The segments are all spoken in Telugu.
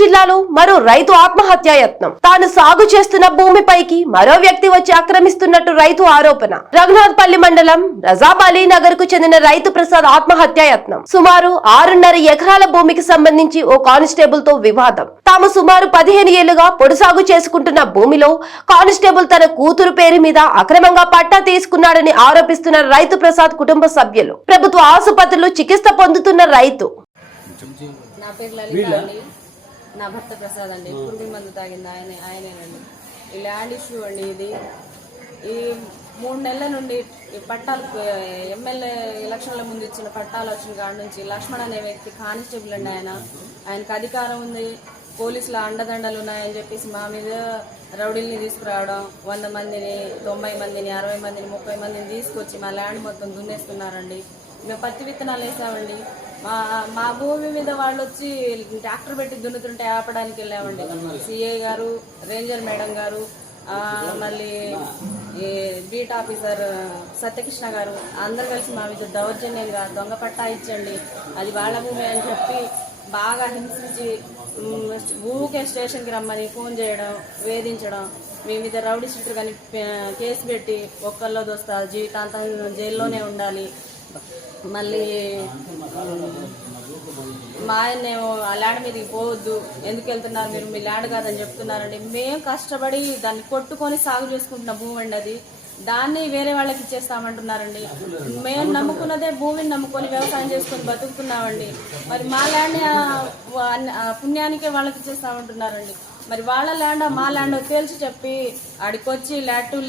జిల్లాలో మరో రైతు ఆత్మహత్యాయత్నం. తాను సాగు చేస్తున్న భూమిపైకి మరో వ్యక్తి వచ్చి ఆక్రమిస్తున్నట్టు రైతు ఆరోపణ. రఘునాథ్పల్లి మండలం రజాబాలి నగర్ కు చెందిన రైతు ప్రసాద్ ఆత్మహత్యాయత్నం. సుమారు 6.5 ఎకరాల భూమికి సంబంధించి ఓ కానిస్టేబుల్ తో వివాదం. తాము సుమారు 15 ఏళ్లుగా పొడి సాగు చేసుకుంటున్న భూమిలో కానిస్టేబుల్ తన కూతురు పేరు మీద అక్రమంగా పట్టా తీసుకున్నాడని ఆరోపిస్తున్న రైతు ప్రసాద్ కుటుంబ సభ్యులు. ప్రభుత్వ ఆసుపత్రిలో చికిత్స పొందుతున్న రైతు. నా పేరు లలిత అండి. నా భర్త ప్రసాద్ అండి. పురుగు మందు తాగింది ఆయనేనండి. ఈ ల్యాండ్ ఇష్యూ అండి. ఇది ఈ 3 నెలల నుండి పట్టాలు ఎమ్మెల్యే ఎలక్షన్ల ముందు ఇచ్చిన పట్టాలు వచ్చిన కాడ నుంచి లక్ష్మణ్ అనే వ్యక్తి కానిస్టేబుల్ అండి. ఆయనకు అధికారం ఉంది, పోలీసుల అండదండలు ఉన్నాయని చెప్పేసి మా మీద రౌడీల్ని తీసుకురావడం, 100 మందిని, 90 మందిని, 60 మందిని, 30 మందిని తీసుకొచ్చి మా ల్యాండ్ మొత్తం దున్నేస్తున్నారండి. మేము పత్తి విత్తనాలు వేసామండి. మా భూమి మీద వాళ్ళు వచ్చి ట్రాక్టర్ పెట్టి దున్నుతుంటే ఆపడానికి వెళ్ళామండి. సిఐ గారు, రేంజర్ మేడం గారు, మళ్ళీ బీట్ ఆఫీసర్ సత్యకృష్ణ గారు అందరు కలిసి మా మీద దౌర్జన్యంగా దొంగ పట్టా ఇచ్చండి, అది వాళ్ళ భూమి అని చెప్పి బాగా హింసించి ఊకే స్టేషన్కి రమ్మని ఫోన్ చేయడం, వేధించడం, మీ మీద రౌడీ షీటర్ కానీ కేసు పెట్టి ఒక్కల్లో దోస్తా జీవితాంతం జైల్లోనే ఉండాలి. మళ్ళీ మా ఆయన్నేమో ఆ ల్యాండ్ మీదకి పోవద్దు, ఎందుకు వెళ్తున్నారు మీరు, మీ ల్యాండ్ కాదని చెప్తున్నారండి. మేము కష్టపడి దాన్ని కొట్టుకొని సాగు చేసుకుంటున్న భూమి అండి అది. దాన్ని వేరే వాళ్ళకి ఇచ్చేస్తామంటున్నారండి. మేము నమ్ముకున్నదే భూమిని నమ్ముకొని వ్యవసాయం చేసుకొని బతుకుతున్నామండి. మరి మా ల్యాండ్ పుణ్యానికే వాళ్ళకి ఇచ్చేస్తామంటున్నారండి. మరి వాళ్ళ ల్యాండ్ మా ల్యాండ్ తేల్చి చెప్పి ఆడికొచ్చి లాటిట్యూడ్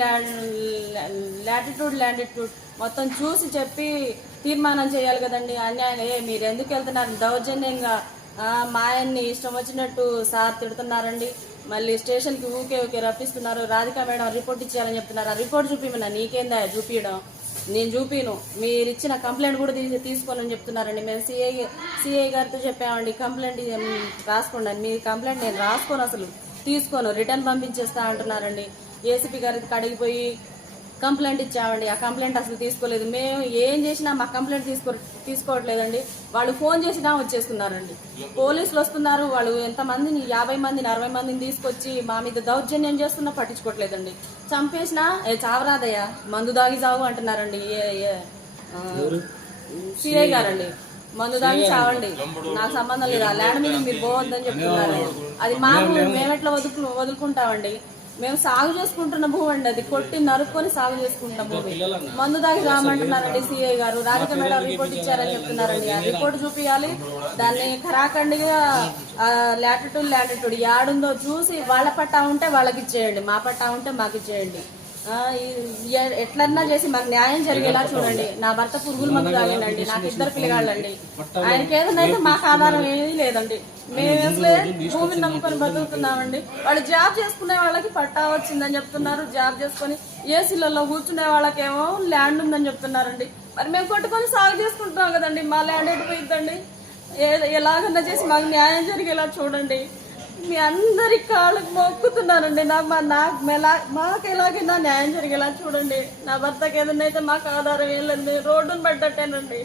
ల్యాండిట్యూడ్ మొత్తం చూసి చెప్పి తీర్మానం చేయాలి కదండి. అన్యాయంగా మీరు ఎందుకు వెళ్తున్నారు, దౌర్జన్యంగా మా ఆయన్ని ఇష్టం వచ్చినట్టు సార్ తిడుతున్నారండి. మళ్ళీ స్టేషన్కి ఊకే రప్పిస్తున్నారు. రాధికా మేడం రిపోర్ట్ ఇచ్చేయాలని చెప్తున్నారు. ఆ రిపోర్ట్ చూపిమన్నా, నీకేందా చూపించడం, నేను చూపిను, మీరు ఇచ్చిన కంప్లైంట్ కూడా తీసుకోనని చెప్తున్నారండి. మేము సిఐ గారితో చెప్పామండి, కంప్లైంట్ రాసుకోండి, మీ కంప్లైంట్ నేను రాసుకోను, అసలు తీసుకోను, రిటర్న్ పంపించేస్తా అంటున్నారండి. ఏసీపీ గారికి అడిగిపోయి కంప్లైంట్ ఇచ్చామండి. ఆ కంప్లైంట్ అసలు తీసుకోలేదు. మేము ఏం చేసినా మా కంప్లైంట్ తీసుకోవట్లేదండి. వాళ్ళు ఫోన్ చేసినా వచ్చేస్తున్నారండి. పోలీసులు వస్తున్నారు, వాళ్ళు ఎంతమందిని 50 మందిని 60 మందిని తీసుకొచ్చి మా మీద దౌర్జన్యం చేస్తున్నా పట్టించుకోవట్లేదండి. చంపేసినా చావరాదయ్యా, మందు దాగి చావు అంటున్నారండి. సిఐ గారండి, మందు దాగి చావండి, నాకు సంబంధం లేదు, ఆ ల్యాండ్ మీద మీరు పోవద్దని చెప్తున్నారు. అది మా భూమి, మేమెట్లా వదులుకుంటామండి. మేము సాగు చేసుకుంటున్న భూమి అండి, అది కొట్టి నరుక్కొని సాగు చేసుకుంటున్న భూమి. మందు దాగి రామంటున్నారండి సిఐ గారు. రాధిక మేడం రిపోర్ట్ ఇచ్చారని చెప్తున్నారండి. ఆ రిపోర్ట్ చూపించాలి, దాన్ని ఖరాఖండిగా లాటిట్యూడ్ యాడుందో చూసి వాళ్ళ పట్టా ఉంటే వాళ్ళకి ఇచ్చేయండి, మా పట్టా ఉంటే మాకు ఇచ్చేయండి. ఎట్లన్నా చేసి మాకు న్యాయం జరిగేలా చూడండి. నా భర్త పురుగుల మందు తాగండి, నాకు 2 పిల్లగాళ్ళండి. ఆయనకి ఏదైనా అయితే మాకు ఆధారం ఏమీ లేదండి. మేము అసలే భూమిని నమ్ముకొని బతుకుతున్నామండి. వాళ్ళు జాబ్ చేసుకునే వాళ్ళకి పట్టా వచ్చిందని చెప్తున్నారు, జాబ్ చేసుకొని ఏసీలలో కూర్చునే వాళ్ళకేమో ల్యాండ్ ఉందని చెప్తున్నారండి. మరి మేము కొట్టుకొని సాగు చేసుకుంటున్నాం కదండి, మా ల్యాండ్ ఎటు పోయిద్దండి. ఎలాగన్నా చేసి మాకు న్యాయం జరిగేలా చూడండి. మీ అందరి కాళ్ళకు మొక్కుతున్నానండి. మాకు ఎలాగైనా న్యాయం జరిగేలా చూడండి. నా భర్తకి ఏదైనా అయితే మాకు ఆధారం ఏం లేదు, రోడ్డును పడ్డట్టేనండి.